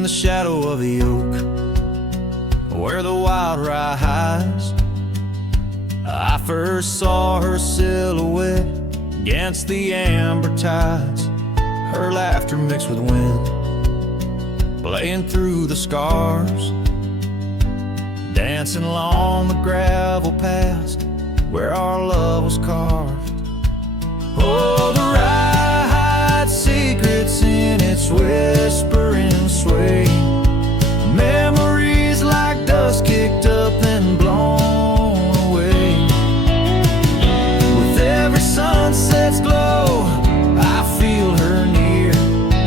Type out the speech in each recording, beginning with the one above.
in the shadow of the oak, where the wild rye hides, I first saw her silhouette against the amber tides. Her laughter mixed with wind, playing through the scars, dancing along the gravel paths where our love was carved. Oh, the rye hides secrets in its whispering sway, memories like dust kicked up and blown away. With every sunset's glow, I feel her near,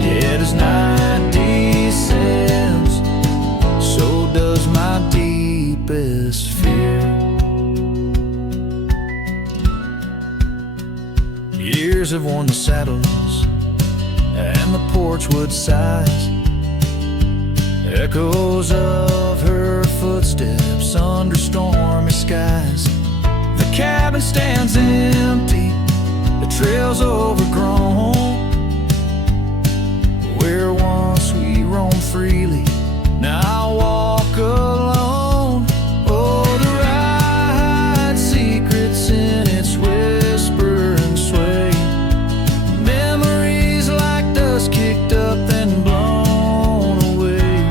yet as night descends, so does my deepest fear. Years have worn the saddles and the porchwood sighs, echoes of her footsteps under stormy skies. The cabin stands empty, the trail's overgrown, where once we roamed freely, now I walk alone. Oh, the ride secrets in its whisper and sway, memories like dust kicked up and blown away.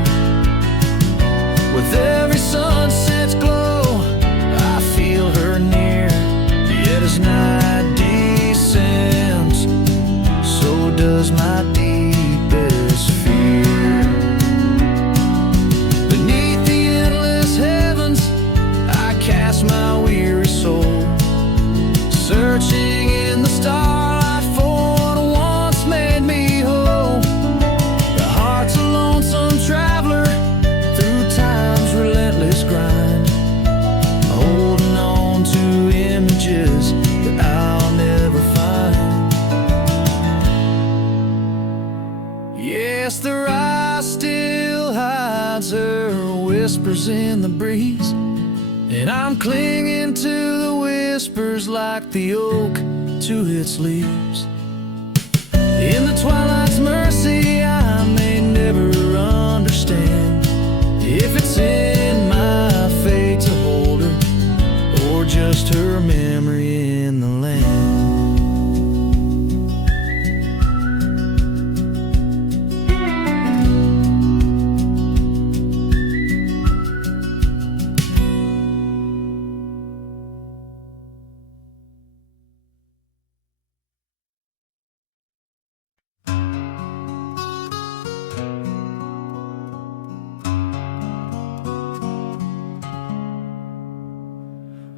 With every sunset's glow, I feel her near, yet as night descends, so does my deepest fear. Beneath the endless heavens, I cast my weary soul, searching in the starlight for what once made me whole. The heart's a lonesome traveler through time's relentless grind, holding on to images that I'll never find. Yes, the rye still hides her whispers in the breeze, and I'm clinging to the whispers like the oak to its leaves. In the twilight's mercy, I may never understand if it's in my fate to hold her, or just her memory in the land.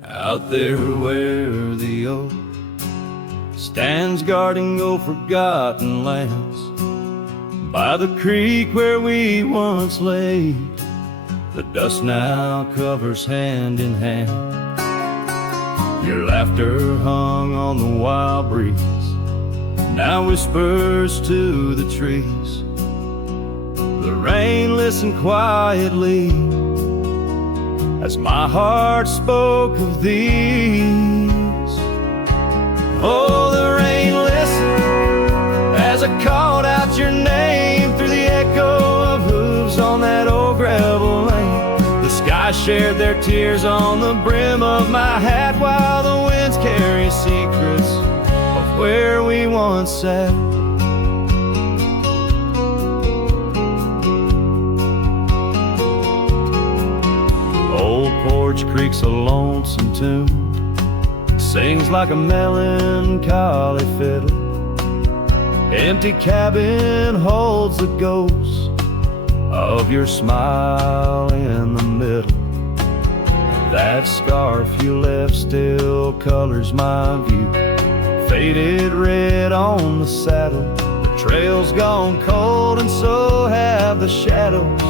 Out there where the oak stands guarding old forgotten lands, by the creek where we once lay, the dust now covers hand in hand. Your laughter hung on the wild breeze, now whispers to the trees. The rain listened quietly as my heart spoke of these. Oh, the rain listened as I called out your name through the echo of hooves on that old gravel lane. The sky shared their tears on the brim of my hat, while the winds carry secrets of where we once sat. Old Porch Creek's a lonesome tune, sings like a melancholy fiddle. Empty cabin holds the ghost of your smile in the middle. That scarf you left still colors my view, faded red on the saddle. The trail's gone cold and so have the shadows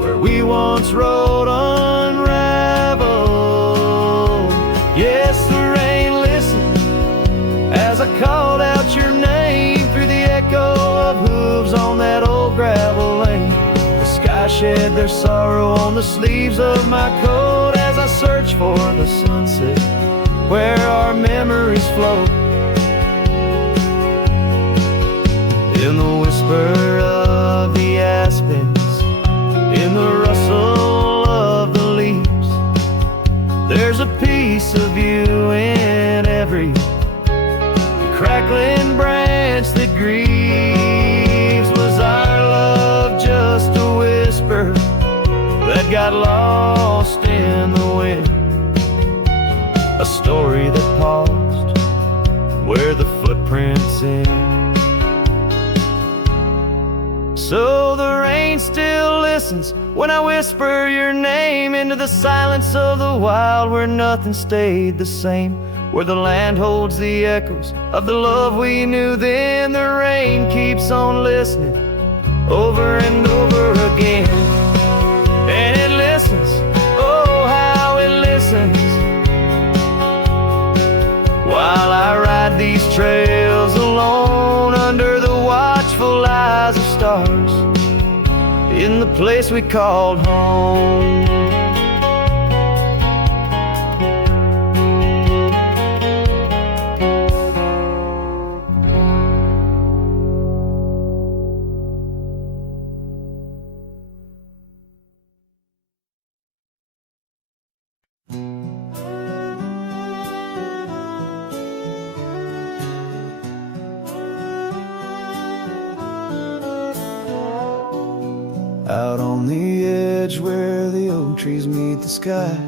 where we once rode unraveled. Yes, the rain listened as I called out your name through the echo of hooves on that old gravel lane. The sky shed their sorrow on the sleeves of my coat as I search for the sunset where our memories float. In the whisper of the aspen happens in the rustle of the leaves. There's a piece of you in every crackling branch that grieves. Was our love just a whisper that got lost in the wind? A story that paused where the footprints end. So the rain still listens when I whisper your name into the silence of the wild, where nothing stayed the same, where the land holds the echoes of the love we knew then. The rain keeps on listening over and over again, and it listens, oh how it listens, while I ride these trails alone under the watchful eyes of stars in the place we called home. Out on the edge where the oak trees meet the sky,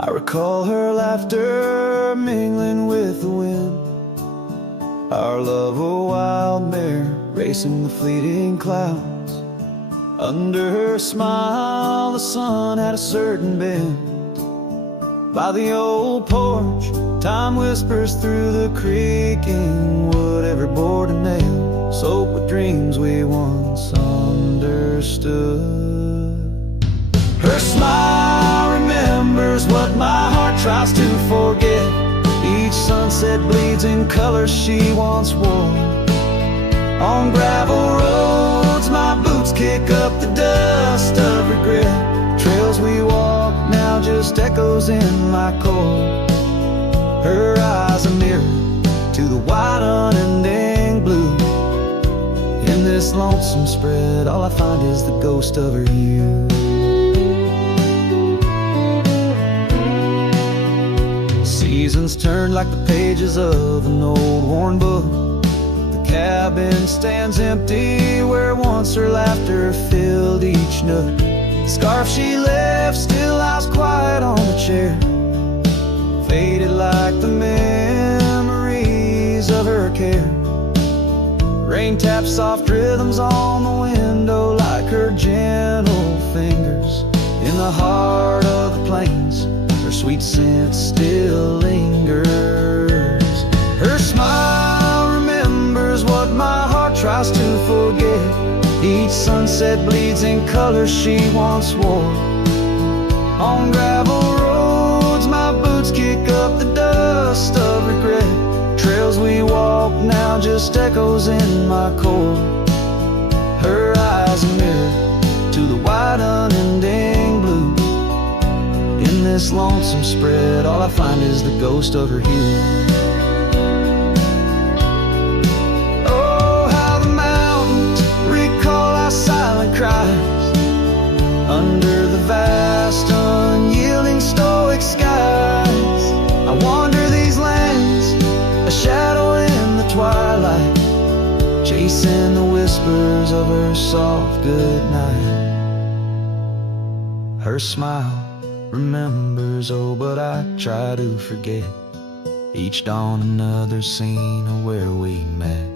I recall her laughter mingling with the wind. Our love a wild mare racing the fleeting clouds. Under her smile the sun had a certain bend. By the old porch time whispers through the creaking wood, every board and nail soaked with dreams we once understood. Her smile remembers what my heart tries to forget. Each sunset bleeds in colors she once wore. On gravel roads my boots kick up the dust of regret. Trails we walk now just echoes in my core. Her eyes a mirror to the wide unending blue. In this lonesome spread all I find is the ghost of her hue. Seasons turn like the pages of an old worn book. The cabin stands empty where once her laughter filled each nook. The scarf she left still lies quiet on the chair, faded like the memories of her care. Rain taps soft rhythms on the window like her gentle fingers. In the heart of the plains her sweet scent still lingers. Her smile remembers what my heart tries to forget. Each sunset bleeds in colors she once wore. On gravel roads my boots kick up the dust of regret. Trails we walk now just echoes in my core. Her eyes a mirror to the wide unending blue. In this lonesome spread all I find is the ghost of her hue. Oh, how the mountains recall our silent cries under the vast unyielding stoic skies. I wander these lands, a shadow in the twilight, chasing the whispers of her soft goodnight. Her smile remembers, oh, but I try to forget. Each dawn another scene of where we met.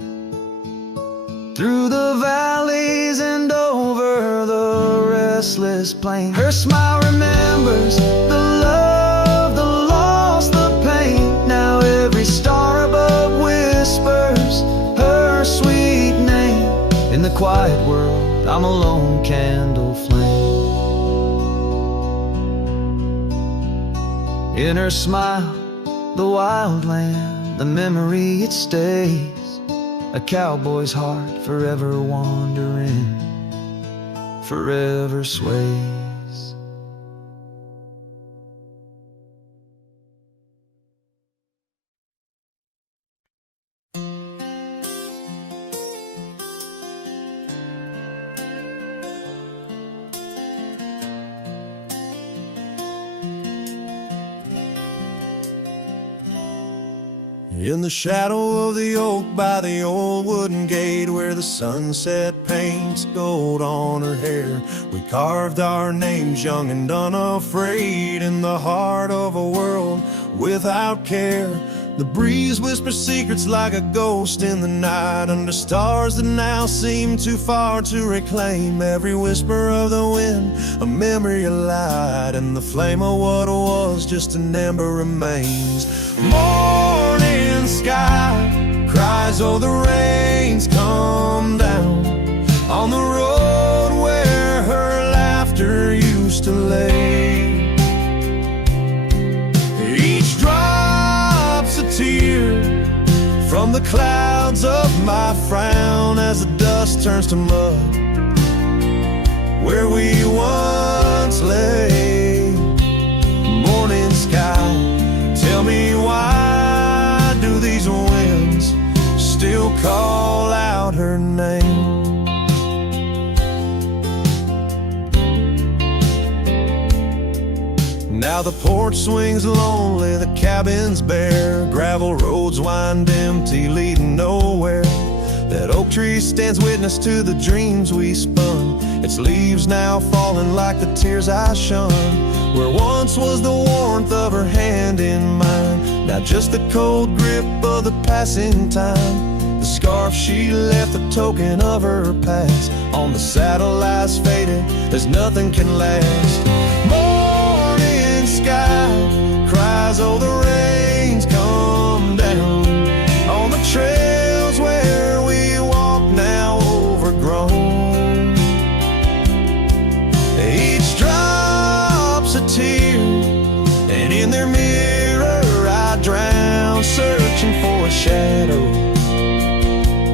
Through the valleys and over the restless plain, her smile remembers the love, the loss, the pain. Now every star above whispers her sweet name. In the quiet world I'm a lone candle flame. In her smile, the wild land, the memory it stays. A cowboy's heart forever wandering, forever sways. In the shadow of the oak by the old wooden gate, where the sunset paints gold on her hair, we carved our names young and unafraid in the heart of a world without care. The breeze whispers secrets like a ghost in the night, under stars that now seem too far to reclaim. Every whisper of the wind, a memory of light, and the flame of what was just an ember remains. Morning sky cries, oh the rains come down on the road where her laughter used to lay. Each drop's a tear from the clouds of my frown, as the dust turns to mud where we once lay. Morning sky, tell me, why do these winds still call out her name? Now the porch swings lonely, the cabin's bare, gravel roads wind empty, leading nowhere. That oak tree stands witness to the dreams we spun, its leaves now falling like the tears I shun. Where once was the warmth of her hand in mine, now just the cold grip of the passing time. The scarf she left, a token of her past, on the saddle lies faded as nothing can last. Morning sky cries, oh the rains come down on the trails where we walk now overgrown. Each drop's a tear, and in their mirror I drown, searching for a shadow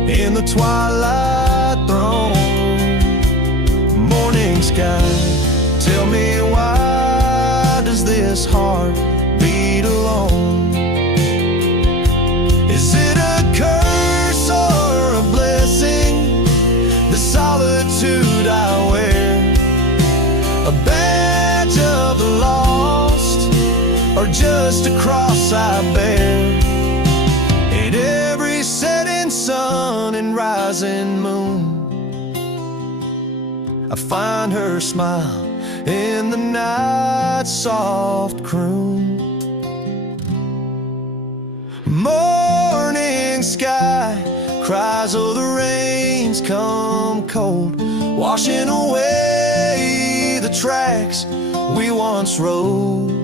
in the twilight throne. Morning sky, tell me, why does this heart beat alone? Is it a curse or a blessing, the solitude I wear? A badge of the lost, or just a cross I bear? In every setting sun and rising moon, I find her smile in the night's soft croon. Morning sky cries, oh the rains come cold, washing away the tracks we once rode.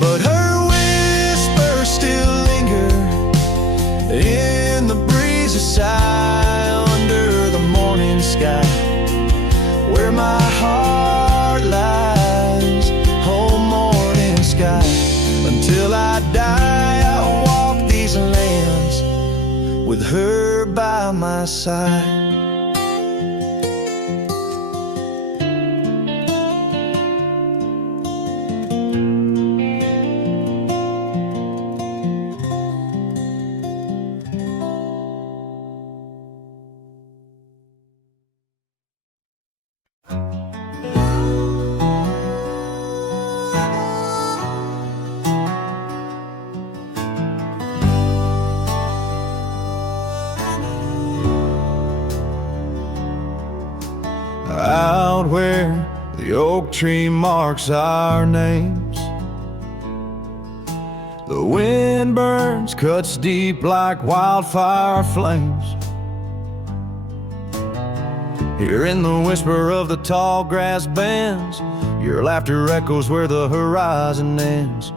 But her whispers still linger in the breezy sigh under the morning sky, where my heart lies. Oh morning sky, until I die I'll walk these lands with her by my side. Out where the oak tree marks our names, the wind burns, cuts deep like wildfire flames. Hearing the whisper of the tall grass bends, your laughter echoes where the horizon ends.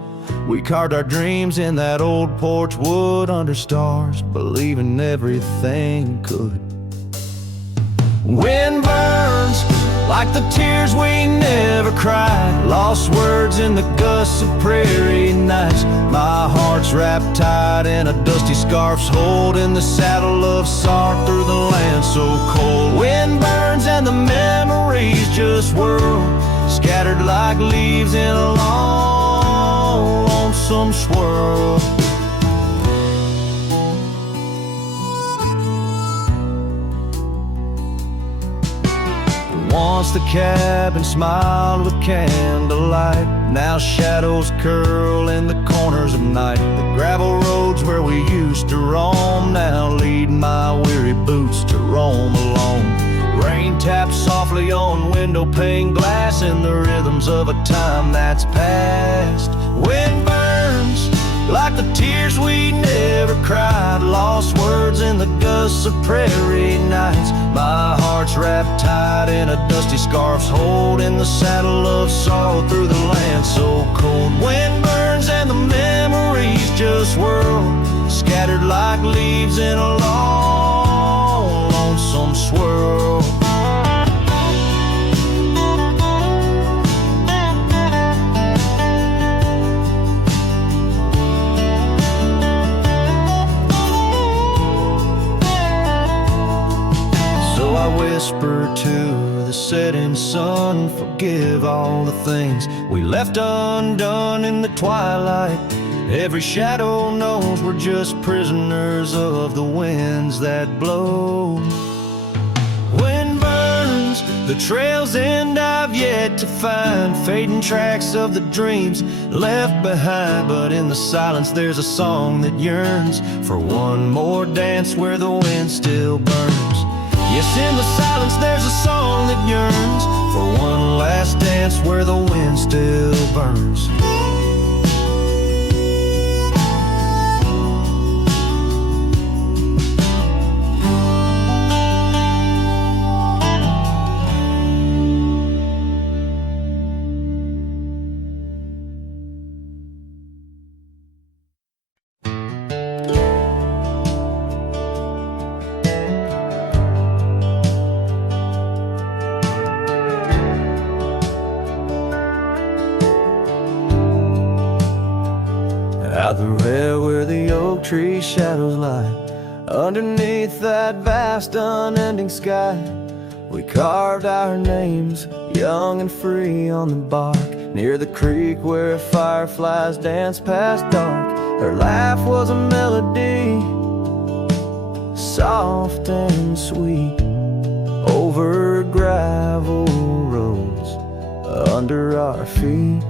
We carved our dreams in that old porch wood under stars, believing everything could. Wind burns like the tears we never cried, lost words in the gusts of prairie nights. My heart's wrapped tight in a dusty scarf's hold, in the saddle of sorrow through the land so cold. Wind burns and the memories just whirl, scattered like leaves in a long, lonesome swirl. Once the cabin smiled with candlelight, now shadows curl in the corners of night. The gravel roads where we used to roam now lead my weary boots to roam alone. Rain taps softly on window pane glass in the rhythms of a time that's past. Wind burns like the tears we never cried, lost words in the gusts of prairie nights. My heart's wrapped tight in a dusty scarf's hold, in the saddle of sorrow through the land so cold. Wind burns and the memories just whirl, scattered like leaves in a long, lonesome swirl. I whisper to the setting sun, forgive all the things we left undone in the twilight. Every shadow knows we're just prisoners of the winds that blow. Wind burns, the trail's end I've yet to find, fading tracks of the dreams left behind. But in the silence there's a song that yearns for one more dance where the wind still burns. Yes, in the silence there's a song that yearns for one last dance where the wind still burns. Out the rail where the oak tree shadows lie, underneath that vast unending sky, we carved our names, young and free, on the bark, near the creek where fireflies danced past dark. Her laugh was a melody, soft and sweet, over gravel roads under our feet.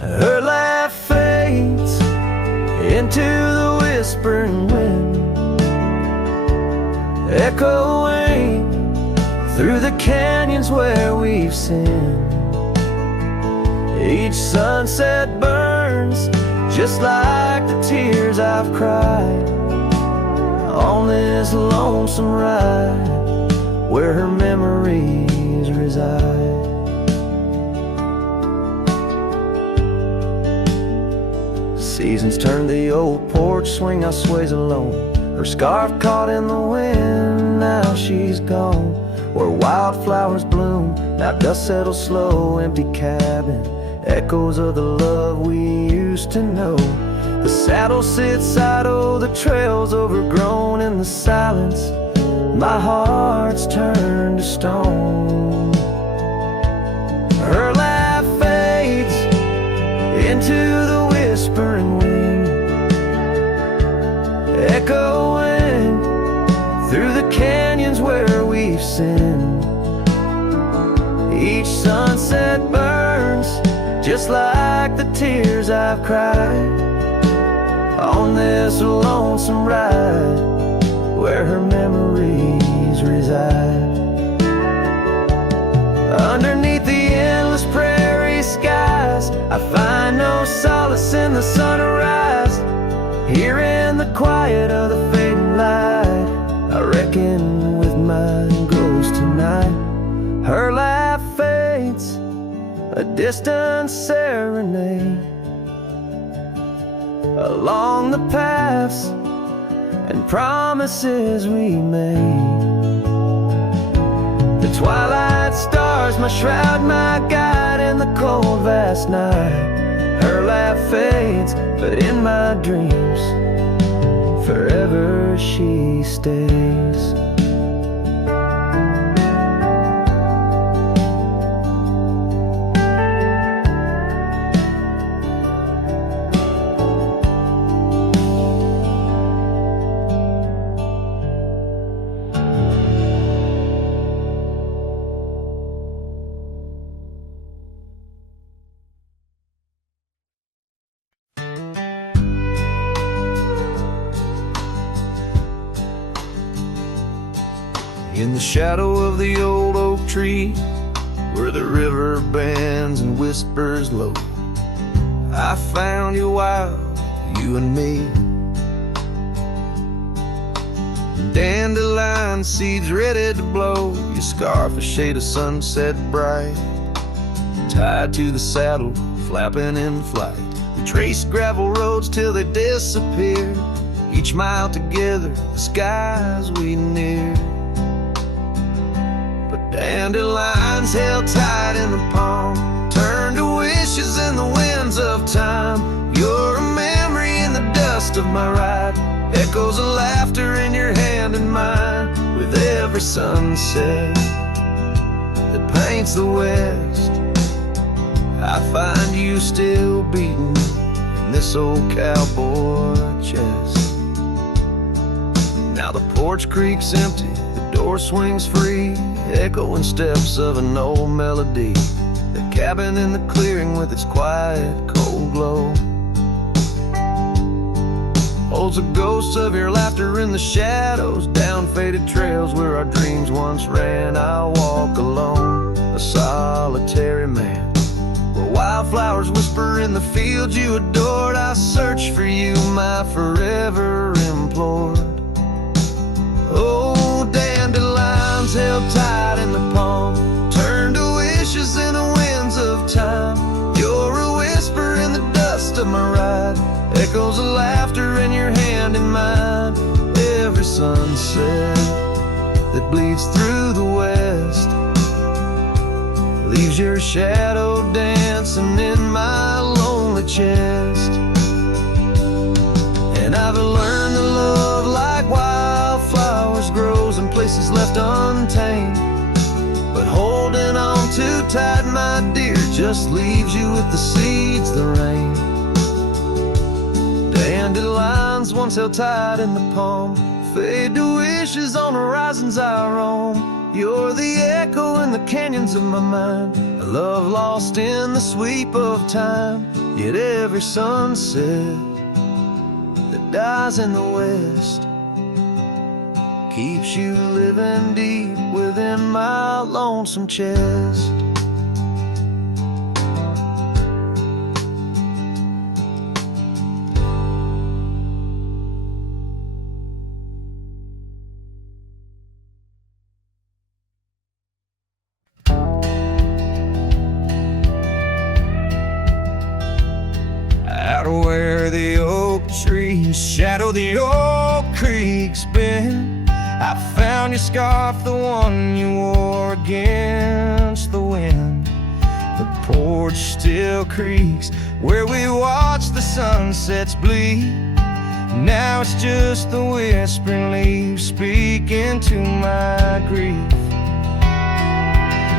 Her laugh fades into the whispering wind, echoing through the canyons where we've sinned. Each sunset burns just like the tears I've cried on this lonesome ride where her memories reside. Seasons turn the old porch swing, I sways alone. Her scarf caught in the wind, now she's gone. Where wildflowers bloom, now dust settles slow. Empty cabin, echoes of the love we used to know. The saddle sits idle, the trail's overgrown. In the silence, my heart's turned to stone. Her laugh fades into the whispering wind, echoing through the canyons where we've sinned. Each sunset burns just like the tears I've cried on this lonesome ride where her memories reside. Underneath the endless prairie skies, I find no solace in the sunrise. Here in the quiet of the fading light, I reckon with my ghost tonight. Her laugh fades, a distant serenade along the paths and promises we made. The twilight stars, my shroud, my guide in the cold vast night. Her laugh fades, but in my dreams forever she stays. the shadow of the old oak tree, where the river bends and whispers low, I found you wild, you and me. Dandelion seeds ready to blow, your scarf a shade of sunset bright, tied to the saddle, flapping in flight. We traced gravel roads till they disappeared, each mile together, the skies we neared. But dandelions held tight in the palm, turned to wishes in the winds of time. You're a memory in the dust of my ride, echoes of laughter in your hand and mine. With every sunset that paints the west, I find you still beating in this old cowboy chest. Now the porch creak's empty, the door swings free, echoing steps of an old melody. The cabin in the clearing with its quiet, cold glow holds a ghost of your laughter in the shadows, down faded trails where our dreams once ran. I'll walk alone, a solitary man, where wildflowers whisper in the fields you adored. I search for you, my forever implored. Oh, dandelions held tight in the palm, turned to wishes in the winds of time. You're a whisper in the dust of my ride, echoes of laughter in your hand and mine. Every sunset that bleeds through the west leaves your shadow dancing in my lonely chest. And I've learned that love like wildflowers grows in places left untamed, but holding on too tight, my dear, just leaves you with the seeds that rain. Dandelions once held tight in the palm, fade to wishes on horizons I roam. You're the echo in the canyons of my mind, a love lost in the sweep of time. Yet every sunset that dies in the west keeps you living deep within my lonesome chest. Where the oak trees shadow the old creek's bend, I found your scarf, the one you wore against the wind. The porch still creaks where we watch the sunsets bleed. Now it's just the whispering leaves speaking to my grief.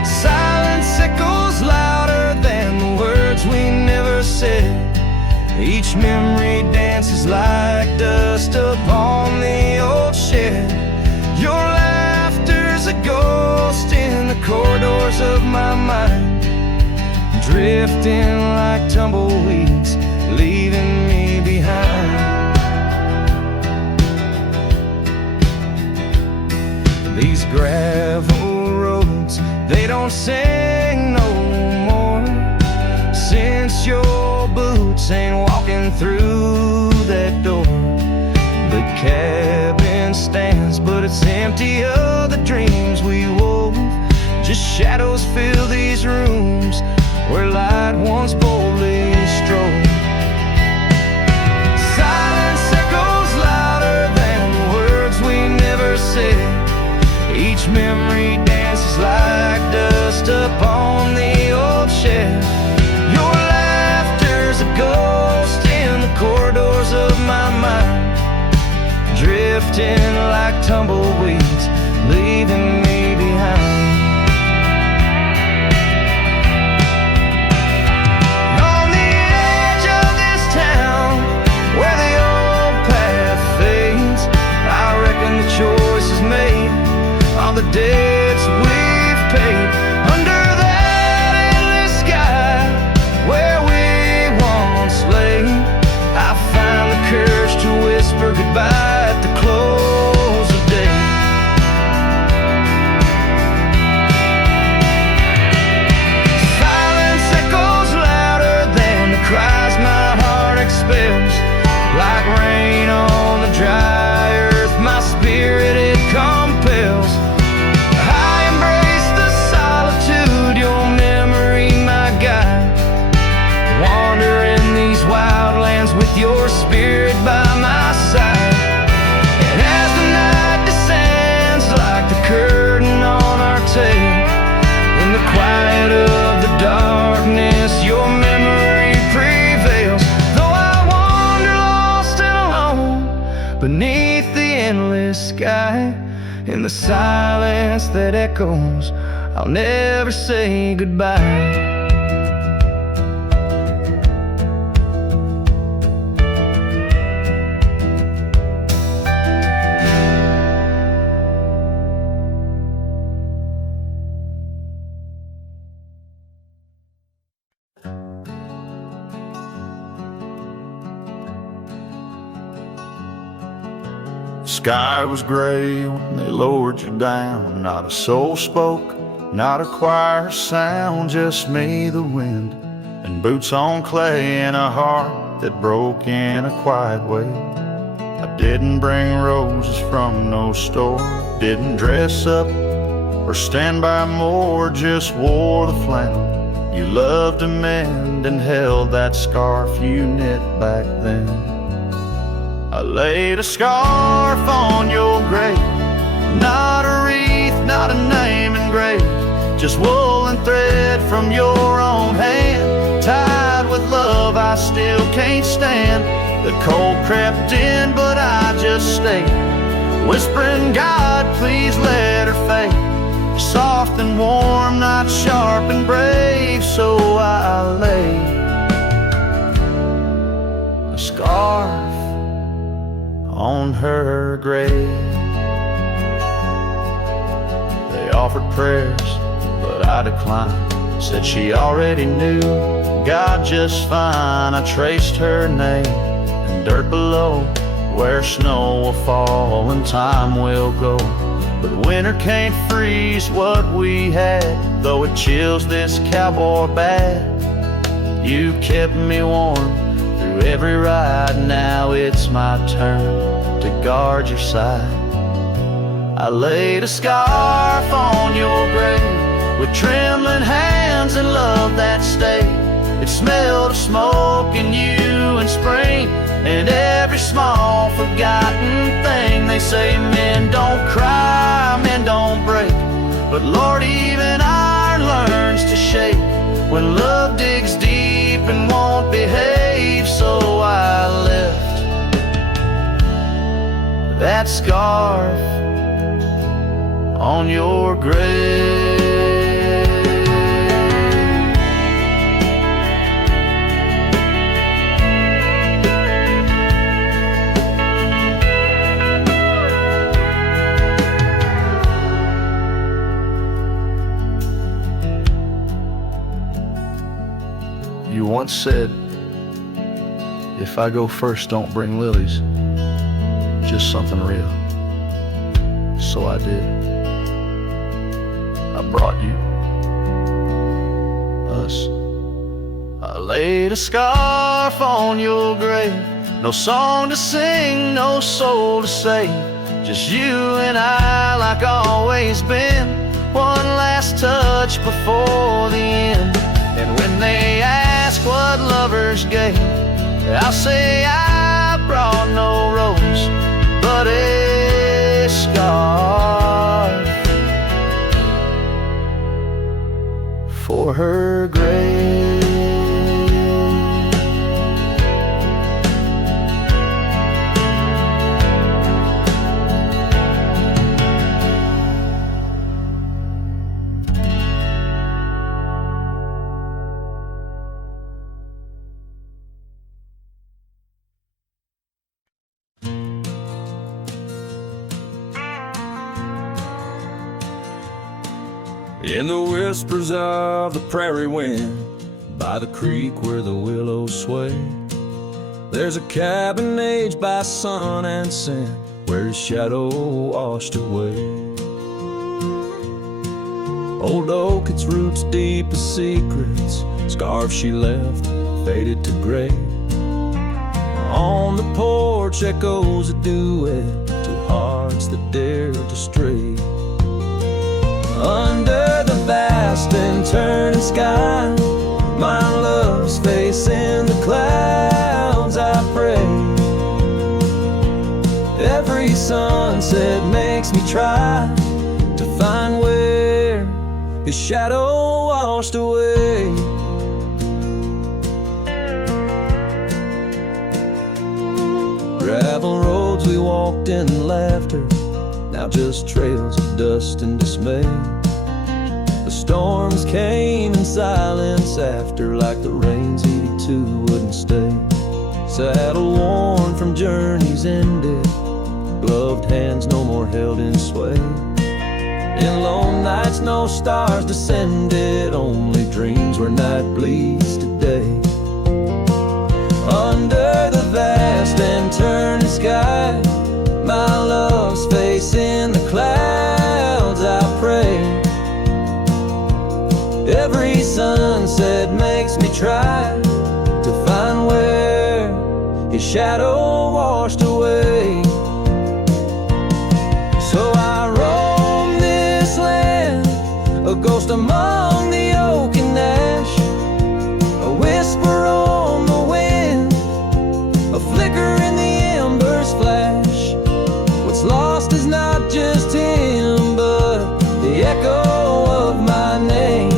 Silence echoes louder than the words we never said. Each memory dances like dust upon the old shed. Your laughter's a ghost in the corridors of my mind, drifting like tumbleweeds, leaving me behind. These gravel roads, they don't sing no more, since your boots ain't walking through that door. The cabin stands, but it's empty of the dreams we wove. Just shadows fill these rooms where light once boldly strode. Silence echoes louder than the words we never said. Each memory dances like dust upon the old shed. Your laughter's a ghost in the corridors of my mind, drifting like tumbleweeds, leaving me behind. On the edge of this town, where the old path fades, I reckon the choice is made, all the debts we've paid. Under that endless sky where we once lay, I find the courage to whisper goodbye at the close of day. In the silence that echoes, I'll never say goodbye. Sky was gray when they lowered you down. Not a soul spoke, not a choir sound, just me, the wind, and boots on clay, and a heart that broke in a quiet way. I didn't bring roses from no store, didn't dress up or stand by more, just wore the flannel you loved to mend and held that scarf you knit back then. I laid a scarf on your grave, not a wreath, not a name engraved, just wool and thread from your own hand, tied with love I still can't stand. The cold crept in, but I just stayed, whispering, God, please let her fade, soft and warm, not sharp and brave. So I laid a scarf on her grave. They offered prayers, but I declined, said she already knew God just fine. I traced her name in dirt below, where snow will fall and time will go, but winter can't freeze what we had, though it chills this cowboy bad. You kept me warm through every ride, now it's my turn to guard your side. I laid a scarf on your grave with trembling hands and love that stayed. It smelled of smoke and you and spring and every small forgotten thing. They say men don't cry, men don't break, but Lord, even iron learns to shake when love digs deep and won't behave. So I left that scarf on your grave. You once said, if I go first, don't bring lilies, just something real. So I did. I brought you us. I laid a scarf on your grave, no song to sing, no soul to save, just you and I like always been, one last touch before the end. And when they ask what lovers gave, I'll say I brought no rose, but a scarf for her grave. In the whispers of the prairie wind, by the creek where the willows sway, there's a cabin aged by sun and sand, where his shadow washed away. Old oak, its roots deep as secrets, scarf she left faded to gray. On the porch echoes a duet to hearts that dared to stray. Under the vast and turning sky, my love's face in the clouds, I pray. Every sunset makes me try to find where his shadow washed away. Gravel roads we walked in laughter, now just trails of dust and dismay. The storms came in silence after, like the rains 82 wouldn't stay. Saddle worn from journeys ended, gloved hands no more held in sway. In lone nights no stars descended, only dreams where night bleeds today. Under the vast and turning sky, my love's face in the clouds, I pray. Every sunset makes me try to find where his shadow washed away. So I roam this land, a ghost among the oak and ash, a whisper on the wind, a flicker in the embers flash. What's lost is not just him, but the echo of my name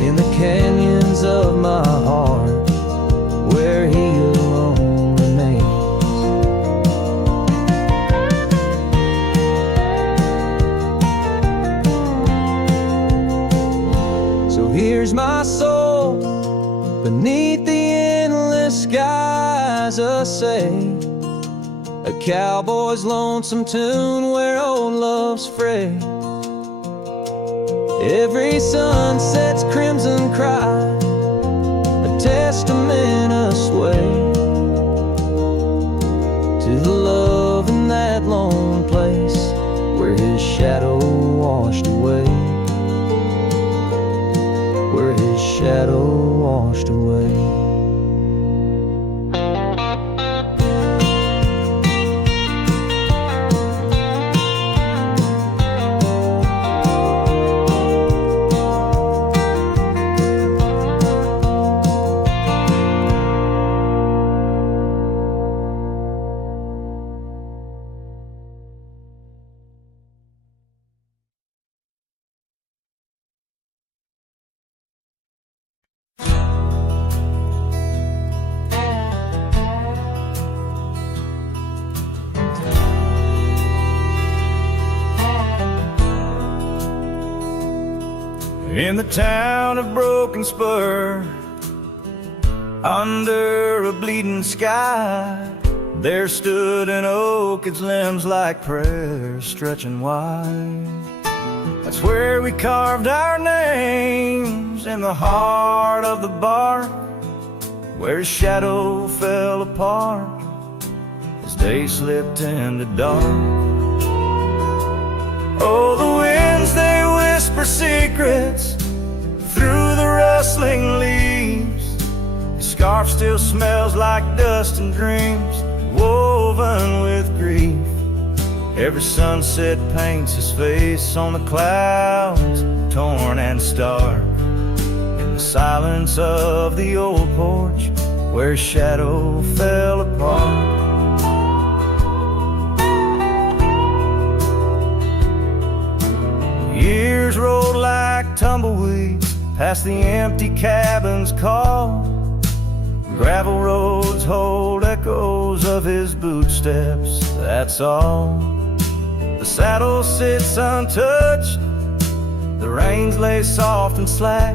in the canyons of my heart, where he alone remains. So here's my soul beneath the endless skies, a say, a cowboy's lonesome tune where old love's fray. Every sunset's crimson cry, a testament, a sway to the love in that lone place where his shadow washed away, where his shadow washed away. In the town of Broken Spur, under a bleeding sky, there stood an oak, its limbs like prayers stretching wide. That's where we carved our names, in the heart of the bark, where his shadow fell apart as day slipped into dark. Oh, the winds, they whisper secrets through the rustling leaves. His scarf still smells like dust and dreams woven with grief. Every sunset paints his face on the clouds, torn and stark. In the silence of the old porch, where his shadow fell apart. Years rolled like tumbleweeds past the empty cabin's call. Gravel roads hold echoes of his footsteps, that's all. The saddle sits untouched, the reins lay soft and slack.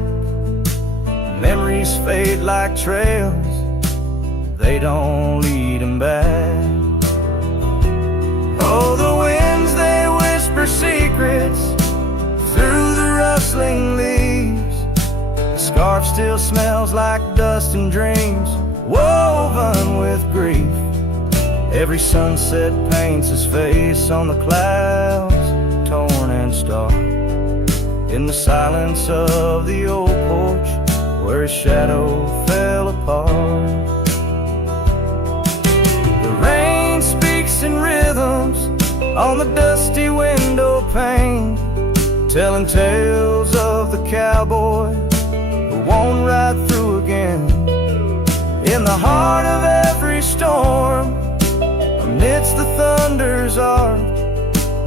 Memories fade like trails, they don't lead him back. Oh, the winds, they whisper secrets through the rustling leaves. The scarf still smells like dust and dreams woven with grief. Every sunset paints his face on the clouds, torn and stark. In the silence of the old porch, where his shadow fell apart. The rain speaks in rhythms on the dusty window pane, telling tales of the cowboy who won't ride through again. In the heart of every storm, amidst the thunder's arc,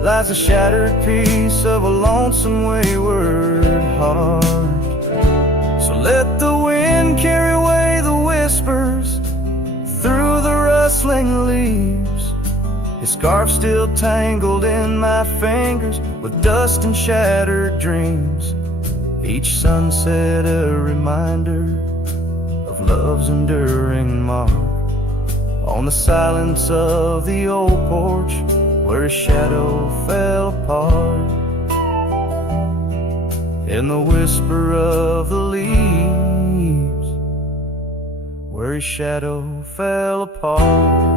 lies a shattered piece of a lonesome wayward heart. So let the wind carry away the whispers through the rustling leaves. Your scarf still tangled in my fingers with dust and shattered dreams. Each sunset a reminder of love's enduring mark. On the silence of the old porch where a shadow fell apart. In the whisper of the leaves where his shadow fell apart.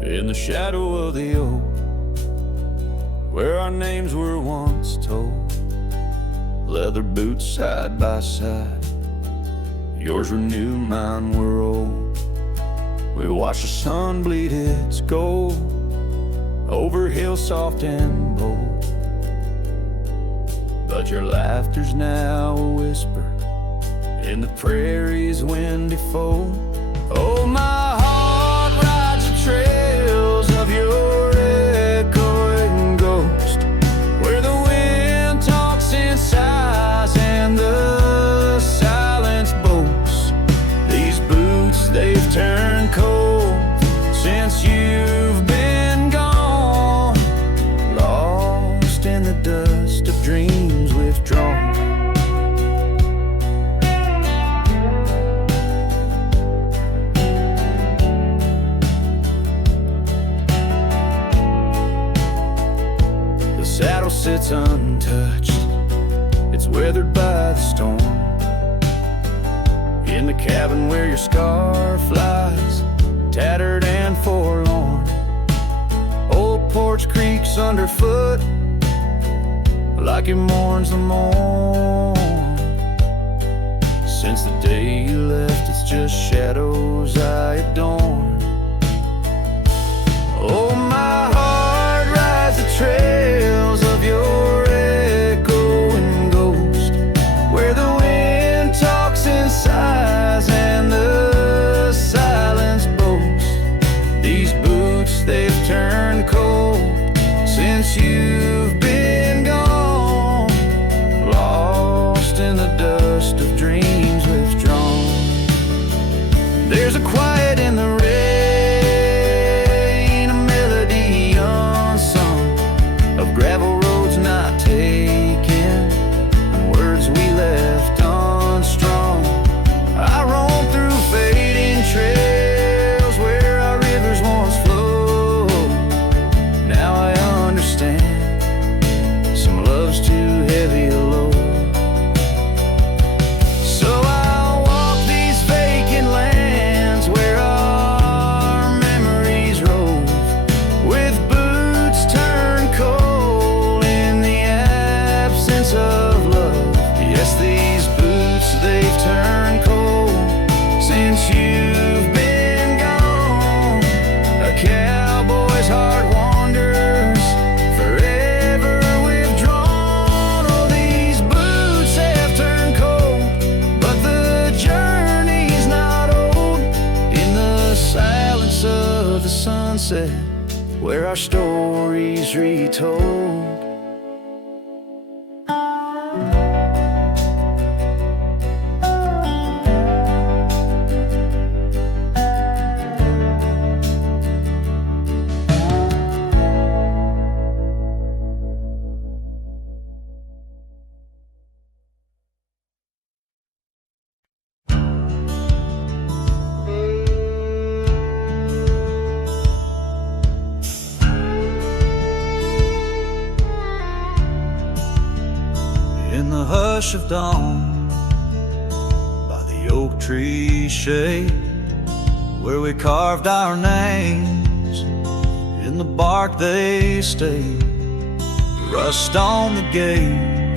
In the shadow of the oak, where our names were once told, leather boots side by side, yours were new, mine were old. We watched the sun bleed its gold over hills soft and bold, but your laughter's now a whisper in the prairie's windy fold. Oh, my heart rides the trails of your echoing ghost, where the wind talks in sighs and the silence boasts. These boots, they've turned cold since you've been gone, lost in the dust of dreams withdrawn. Saddle sits untouched, it's weathered by the storm. In the cabin where your scarf lies, tattered and forlorn. Old porch creaks underfoot like it mourns the morn. Since the day you left, it's just shadows I adorn. Oh, my heart rides the trails of your echoing ghost, where the wind talks in sighs and the silence boasts. These boots, they've turned cold since you've been gone, lost in the dust of dreams withdrawn. There's a quiet in the rain, a melody unsung, of gravel roads not taken, and words we left unstrung. I roam through fading trails where our rivers once flowed. Now I understand, some love's too heavy a load. So I'll walk these vacant lands where our memories rove, with boots turned cold in the absence of love. Yes, these boots, they've turned cold since you've been gone. A cowboy's heart wanders, forever withdrawn. Oh, these boots have turned cold, but the journey's not old. In the silence of the sunset, where our stories retold. In the hush of dawn, by the oak tree shade, where we carved our names, in the bark they stayed. Rust on the gate,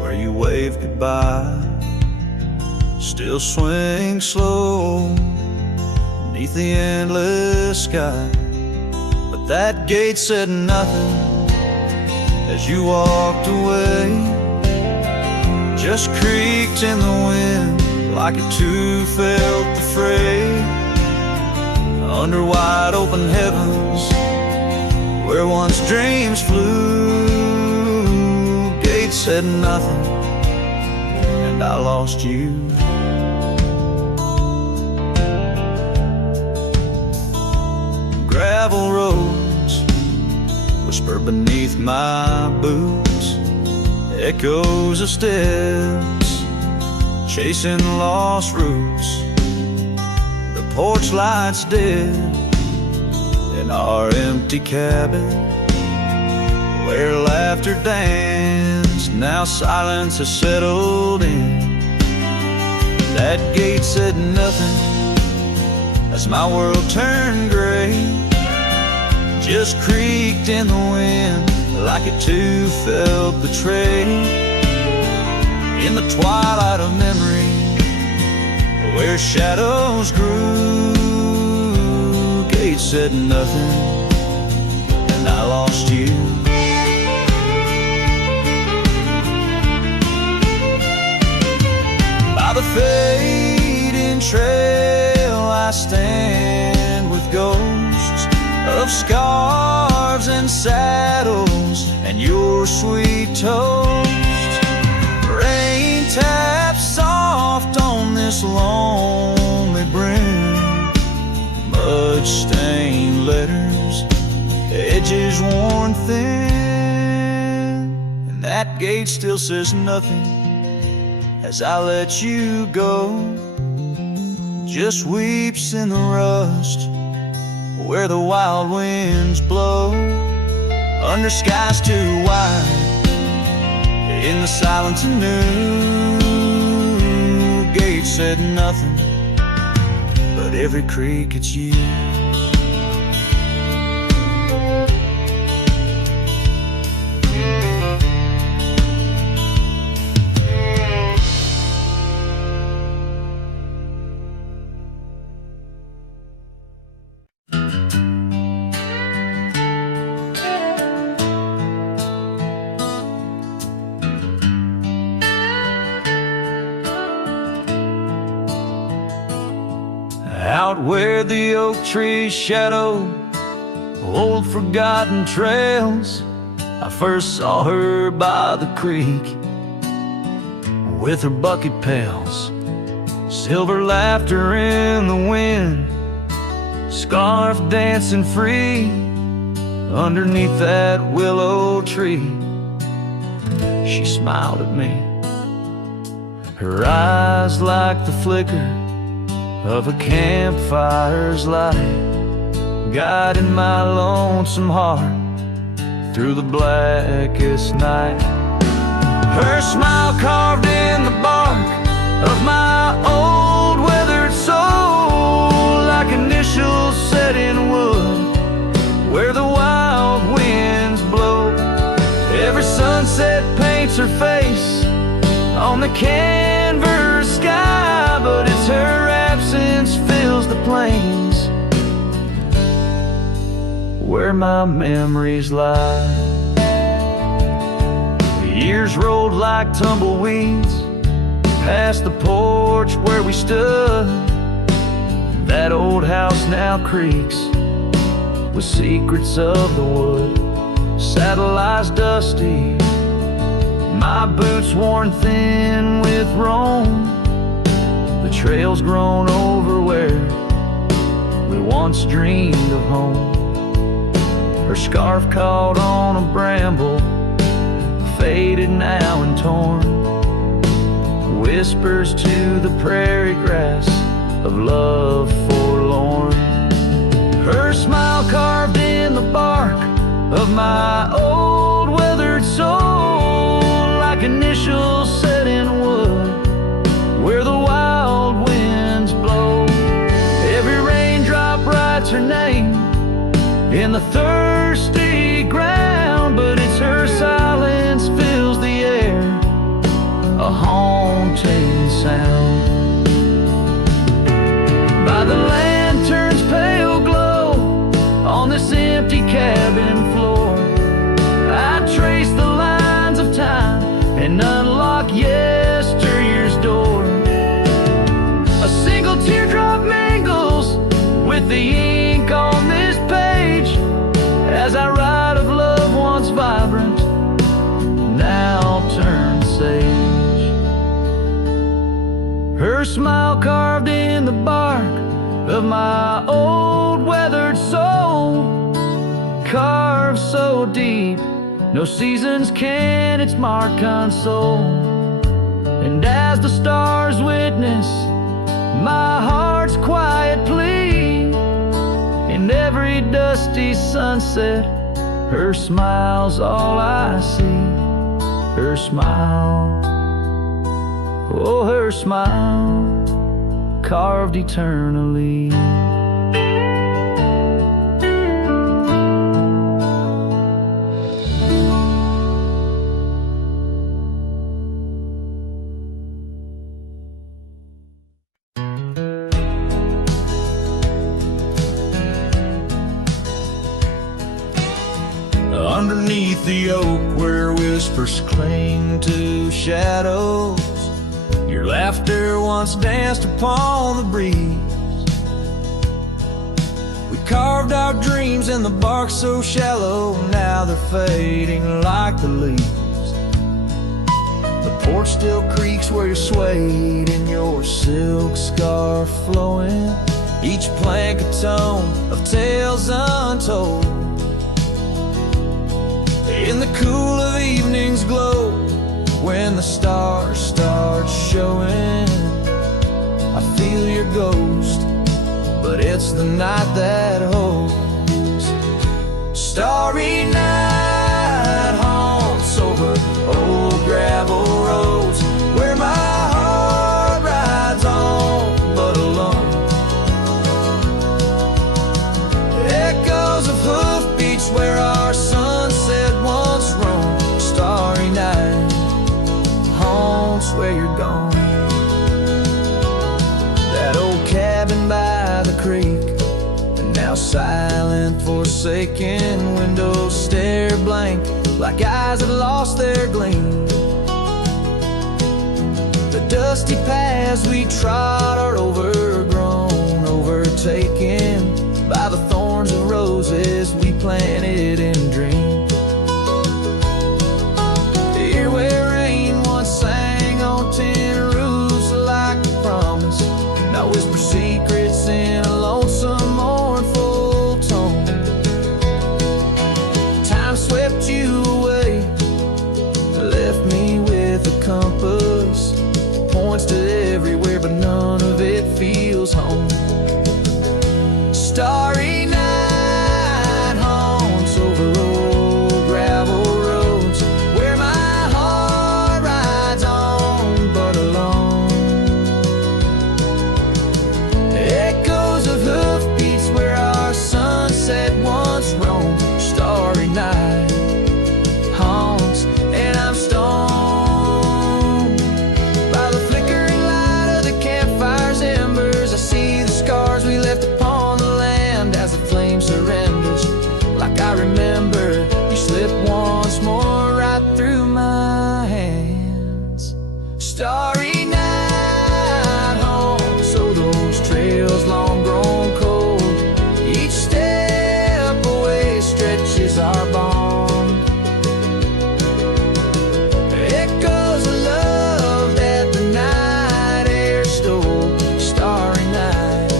where you waved goodbye, still swing slow beneath the endless sky. But that gate said nothing as you walked away. Just creaked in the wind like it too felt the fray. Under wide open heavens where once dreams flew, gates said nothing and I lost you. Gravel roads whisper beneath my boots, echoes of steps chasing lost roots. The porch lights dead in our empty cabin where laughter danced. Now silence has settled in. That gate said nothing as my world turned gray. Just creaked in the wind like it too felt betrayed. In the twilight of memory where shadows grew, gates said nothing and I lost you. By the fading trail I stand with ghosts of scarves and saddles and your sweet toast. Rain taps soft on this lonely brim, mud-stained letters, edges worn thin, and that gate still says nothing as I let you go. Just weeps in the rust where the wild winds blow. Under skies too wide, in the silence anew, gate said nothing, but every creak it's you. Out where the oak trees shadow old forgotten trails, I first saw her by the creek with her bucket pails. Silver laughter in the wind, scarf dancing free underneath that willow tree. She smiled at me, her eyes like the flicker of a campfire's light, guiding my lonesome heart through the blackest night. Her smile carved in the bark of my old weathered soul, like initials set in wood where the wild winds blow. Every sunset paints her face on the canvas sky, but it's her absence fills the plains where my memories lie. The years rolled like tumbleweeds past the porch where we stood. That old house now creaks with secrets of the wood. Saddle eyes dusty, my boots worn thin with Rome. The trail's grown over where we once dreamed of home. Her scarf caught on a bramble, faded now and torn, whispers to the prairie grass of love forlorn. Her smile carved in the bark of my old weathered soul, like initials set in wood where the wild winds blow. Every raindrop writes her name in the thirsty ground, but it's her silence fills the air, a haunting sound. By the lantern's pale glow on this empty cabin floor, I trace the Her smile carved in the bark of my old weathered soul, carved so deep no seasons can its mark console. And as the stars witness my heart's quiet plea, in every dusty sunset, her smile's all I see. Her smile, oh, her smile, carved eternally. Underneath the oak where whispers cling to shadows, your laughter once danced upon the breeze. We carved our dreams in the bark so shallow, now they're fading like the leaves. The porch still creaks where you're swayed in your silk scarf flowing, each plank a tone of tales untold. In the cool of evening's glow, when the stars start showing, I feel your ghost, but it's the night that holds. Starry night haunts over old gravel roads, where my heart rides on but alone. Echoes of hoofbeats where our sunset once roamed. Starry night haunts where you're gone. That old cabin by the creek, and now silent, forsaken, windows stare blank like eyes that lost their gleam. The dusty paths we trod are overgrown, overtaken by the thorns and roses we planted and dreamed. Here where rain once sang on tin roofs like a promise, now whisper secrets in a lonesome mournful tone. Time swept you away, left me with a compass, points to everywhere but none of it feels home. Starry night haunts over old gravel roads, where my heart rides on but alone. Echoes of hoofbeats where our sunset once roamed. Starry night haunts, and I'm stoned by the flickering light of the campfire's embers. I see the scars we left upon the land as the flame surrenders. Like I remember, you slip once more right through my hands. Starry night home, so those trails long grown cold, each step away stretches our bond. Echoes of love that the night air stole. Starry night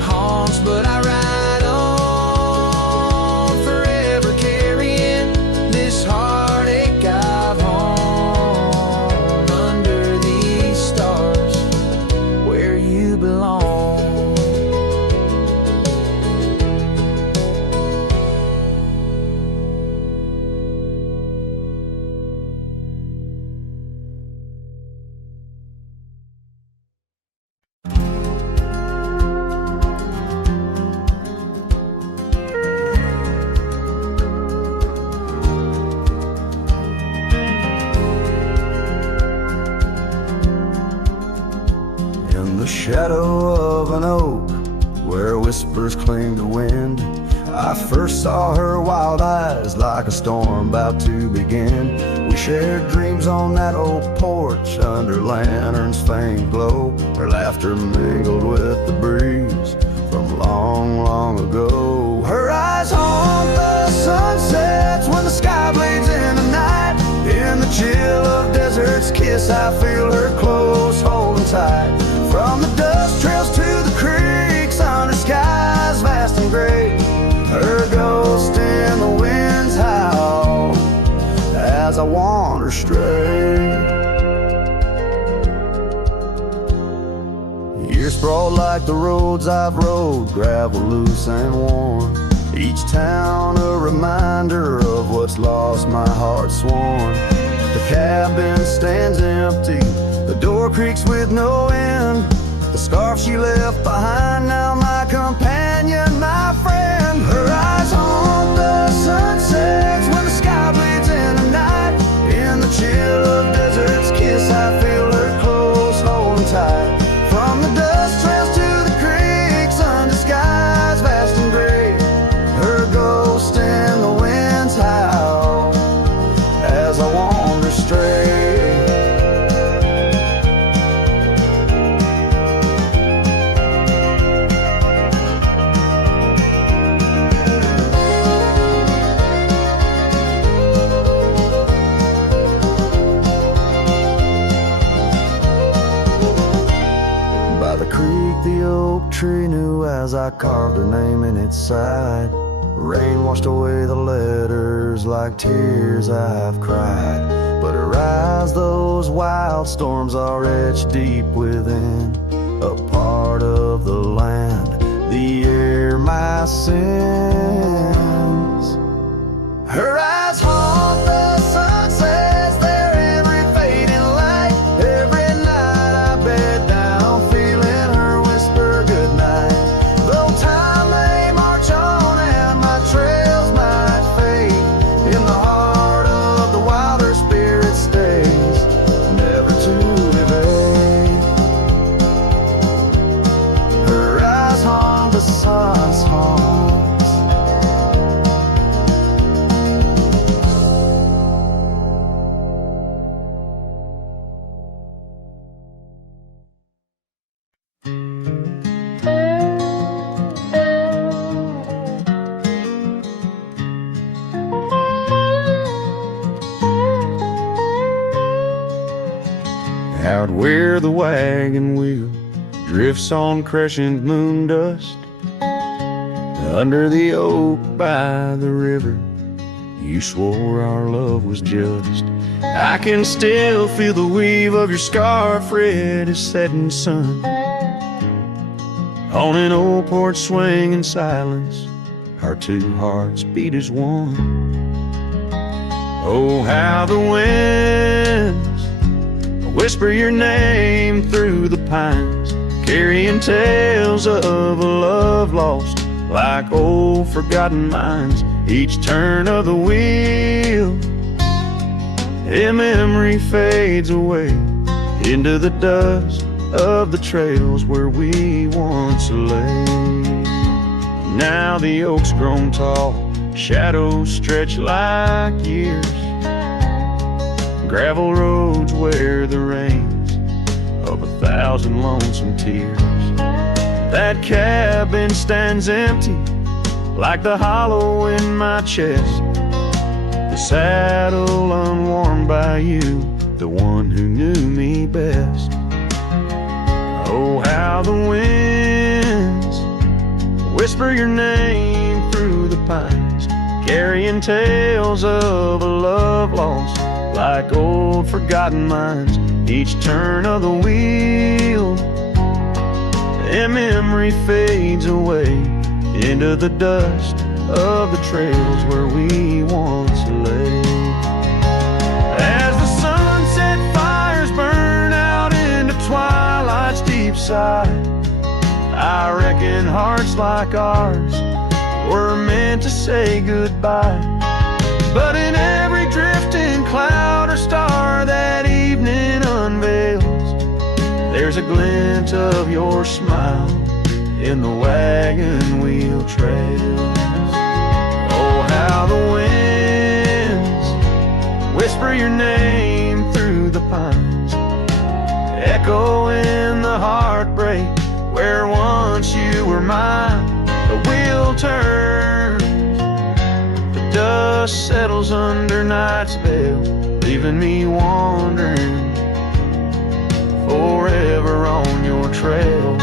haunts, but I ride on, forever carrying this heartache I've hung under these stars where you belong. In the shadow of an oak, where whispers cling to wind, I first saw her wild eyes like a storm about to begin. We shared dreams on that old porch under lanterns' faint glow. Her laughter mingled with the breeze from long, long ago. Her eyes haunt the sunsets when the sky bleeds in the night. In the chill of desert's kiss, I feel her close, holding tight. From the dust trails to the creeks, under skies vast and gray, her ghost in the winds howl as I wander stray. Years sprawl like the roads I've rode, gravel loose and worn. Each town a reminder of what's lost, my heart sworn. The cabin stands empty, the door creaks with no end. The scarf she left behind, now my companion, my friend. Her eyes haunt the sunsets when the sky bleeds in the night. In the chill of desert's kiss, I feel her close, holding tight. From the dust trails to the creeks, under skies vast and gray, her ghost in the winds howl as I wander stray. Tree knew as I carved her name in its side. Rain washed away the letters like tears I've cried. But her eyes, those wild storms are etched deep within, a part of the land, the air, my sins. Her eyes haunt the sunsets, their every fading light. Every night I bed down, feeling her whisper goodnight. Though time may march on and my trails might fade, in the heart of the wild her spirit stays, never to evade. Her eyes haunt the sun's haunts. Out where the wagon wheel drifts on crescent moon dust, under the oak by the river, you swore our love was just. I can still feel the weave of your scarf red as setting sun. On an old porch swing in silence, our two hearts beat as one. Oh, how the winds whisper your name through the pines, carrying tales of a love lost like old forgotten mines. Each turn of the wheel, a memory fades away into the dust of the trails where we once lay. Now the oak's grown tall, shadows stretch like years, gravel roads wear the rains of 1,000 lonesome tears. That cabin stands empty like the hollow in my chest, the saddle unworn by you, the one who knew me best. Oh, how the winds whisper your name through the pines, carrying tales of a love lost like old forgotten mines. Each turn of the wheel, a memory fades away into the dust of the trails where we once lay. As the sunset fires burn out into twilight's deep side, I reckon hearts like ours were meant to say goodbye. But in every drifting cloud or star that evening unveils, there's a glint of your smile in the wagon wheel trails. Oh, how the winds whisper your name through the pines, echo in the heartbreak where once you were mine. The wheel turns, the dust settles under night's veil, leaving me wandering forever on your trail,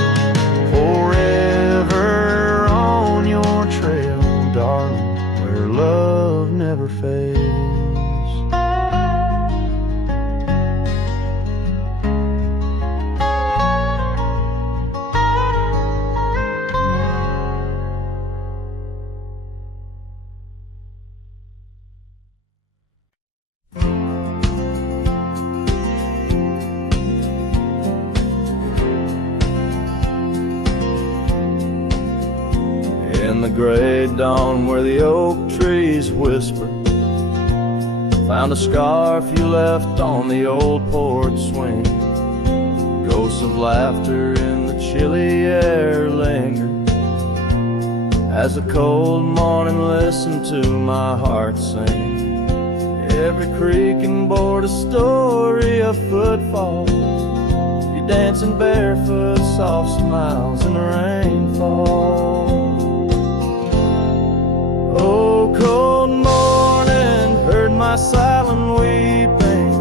forever on your trail, darling, where love never fails. In the gray dawn where the oak trees whisper, found a scarf you left on the old porch swing. Ghosts of laughter in the chilly air linger as the cold morning listened to my heart sing. Every creaking board a story of footfall, you dancing barefoot, soft smiles in the rainfall. Oh, cold morning, heard my silent weeping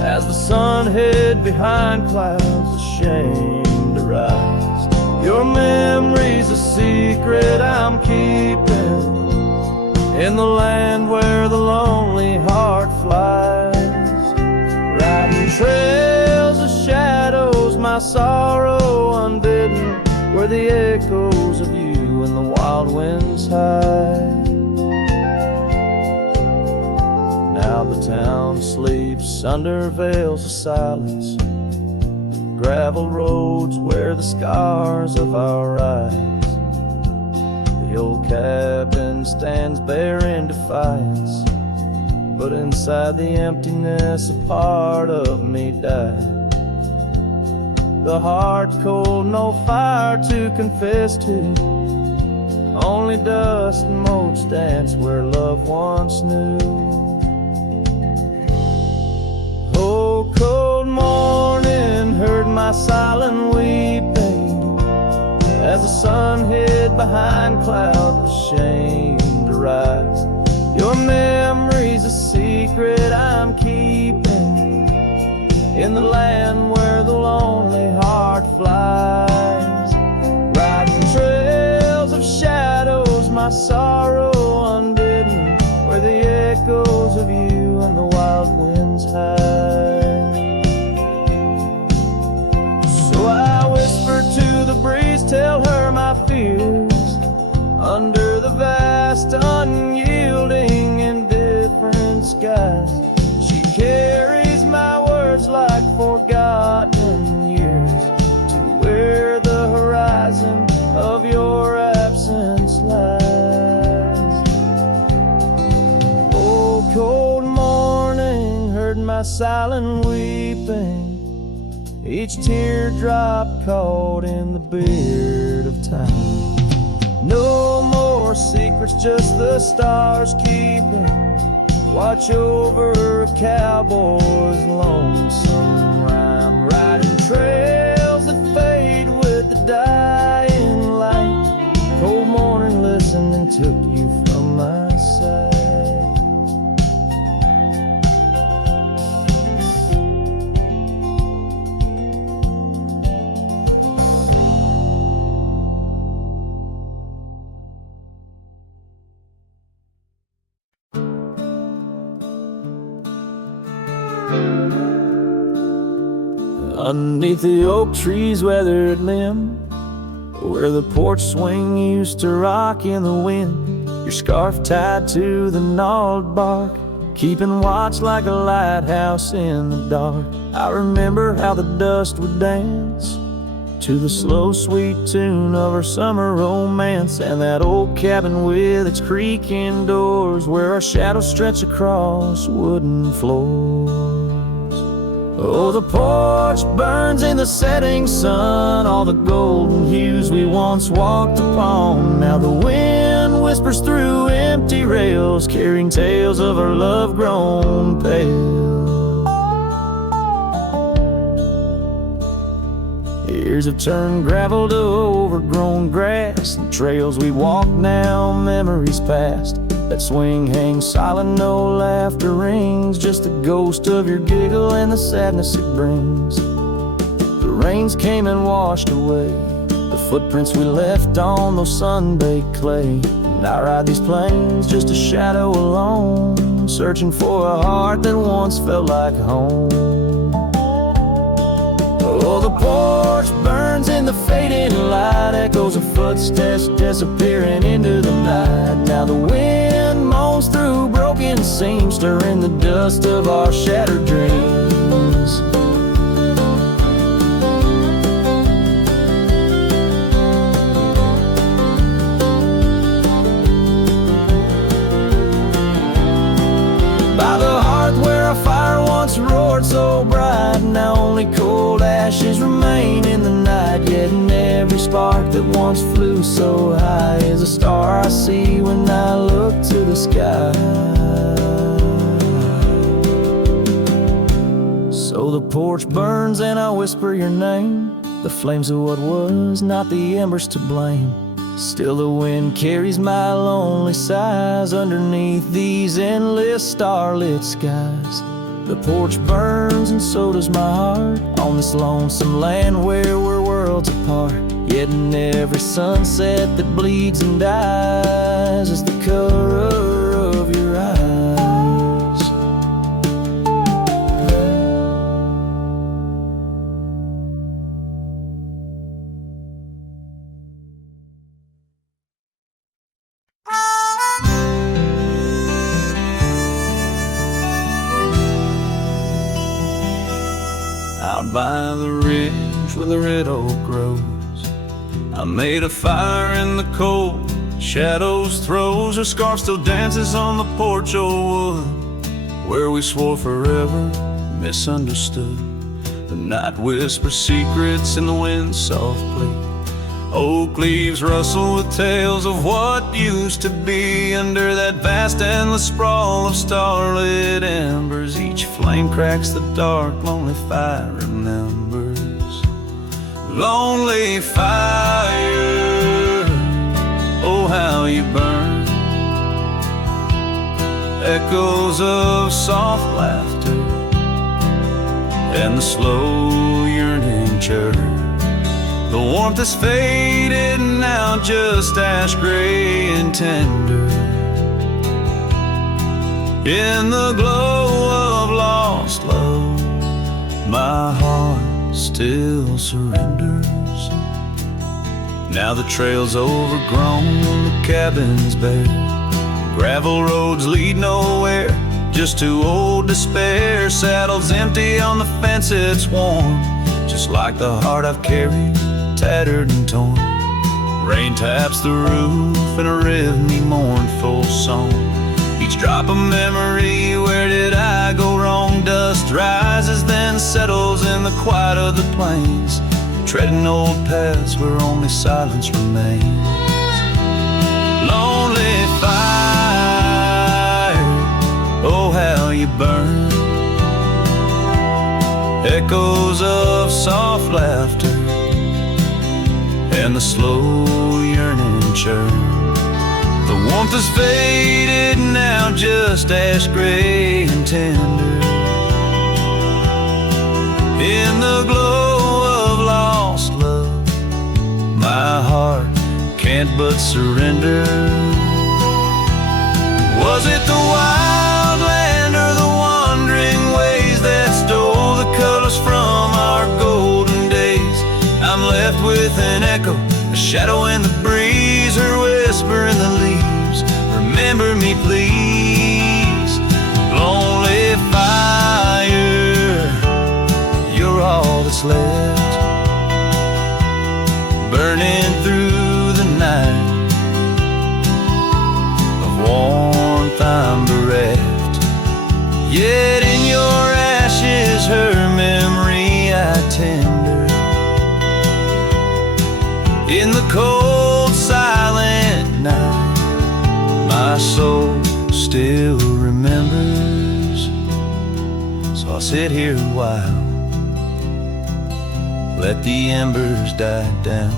as the sun hid behind clouds, ashamed to rise. Your memory's a secret I'm keeping in the land where the lonely heart flies, riding trails of shadows, my sorrow unbidden, where the echoes of you and the wild winds hide. Now the town sleeps under veils of silence, gravel roads wear the scars of our eyes. The old cabin stands bare in defiance, but inside the emptiness a part of me died. The heart's cold, no fire to confess to, only dust and motes dance where love once knew. Oh, cold morning, heard my silent weeping as the sun hid behind clouds, ashamed to rise. Your memory's a secret I'm keeping in the land where the lonely heart flies, riding trails of shadows, my sorrow unbidden, where the echoes of you and the wild winds hide. So I whisper to the breeze, tell her my fears, under the vast, unyielding, indifferent skies. She carries my words like forgotten years to where the horizon of your absence lies. Oh, cold morning, heard my silent weeping, each teardrop caught in the beard of time. No more secrets, just the stars keeping watch over a cowboy's lonesome rhyme, riding trails that fade with the dying light. Cold morning listening took you from my side. Underneath the oak tree's weathered limb, where the porch swing used to rock in the wind, your scarf tied to the gnarled bark, keeping watch like a lighthouse in the dark. I remember how the dust would dance to the slow, sweet tune of our summer romance, and that old cabin with its creaking doors, where our shadows stretch across wooden floors. Oh, the porch burns in the setting sun, all the golden hues we once walked upon. Now the wind whispers through empty rails, carrying tales of our love grown pale. Years have turned gravel to overgrown grass, the trails we walk now, memories past. That swing hangs silent, no laughter rings, just the ghost of your giggle and the sadness it brings. rains came and washed away the footprints we left on those sun-baked clay. And I ride these plains just a shadow alone, searching for a heart that once felt like home. Oh, the porch burns in the fading light, echoes of footsteps disappearing into the night. Now the wind moans through broken seams, stirring the dust of our shattered dreams. By the hearth where a fire once roared so bright, now only cold ashes remain in the night. Yet in every spark that once flew so high is a star I see when I look to the sky. So the porch burns and I whisper your name, the flames of what was, not the embers to blame. Still the wind carries my lonely sighs underneath these endless starlit skies. The porch burns and so does my heart on this lonesome land where we're worlds apart. Yet in every sunset that bleeds and dies is the color of your eyes. Out by the ridge where the red oak grows, I made a fire in the cold, shadows throws. Her scarf still dances on the porch, old wood, where we swore forever, misunderstood. The night whispers secrets in the wind's soft plea. Oak leaves rustle with tales of what used to be. Under that vast endless sprawl of starlit embers, each flame cracks the dark, lonely fire remembers. Lonely fire, oh how you burn. Echoes of soft laughter and the slow yearning church. The warmth is faded now, just ash gray and tender. In the glow of lost love, my heart still surrenders. Now the trail's overgrown, the cabin's bare. Gravel roads lead nowhere, just to old despair. Saddle's empty on the fence, it's warm, just like the heart I've carried, tattered and torn. Rain taps the roof in a rhythmy, mournful song. Each drop a memory, where did I go wrong? Dust rises, then settles in the quiet of the plains, treading old paths where only silence remains. Lonely fire, oh how you burn. Echoes of soft laughter and the slow yearning churn. The warmth is faded now, just ash gray and tender. In the glow of lost love, my heart can't but surrender. Was it the wild land or the wandering ways that stole the colors from our golden days? I'm left with an echo, a shadow in the breeze, her whisper in the leaves. Remember me, please. Lonely fire, you're all that's left, burning through the night. Of warmth I'm bereft, yet in your ashes her memory I tender. In the cold silent night, my soul still remembers. So I'll sit here a while, let the embers die down.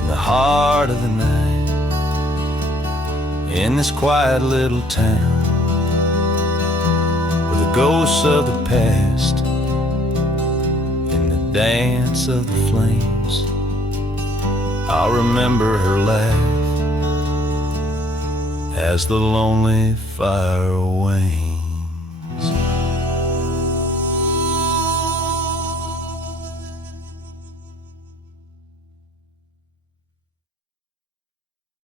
In the heart of the night, in this quiet little town, where the ghosts of the past dance of the flames. I'll remember her laugh as the lonely fire wanes.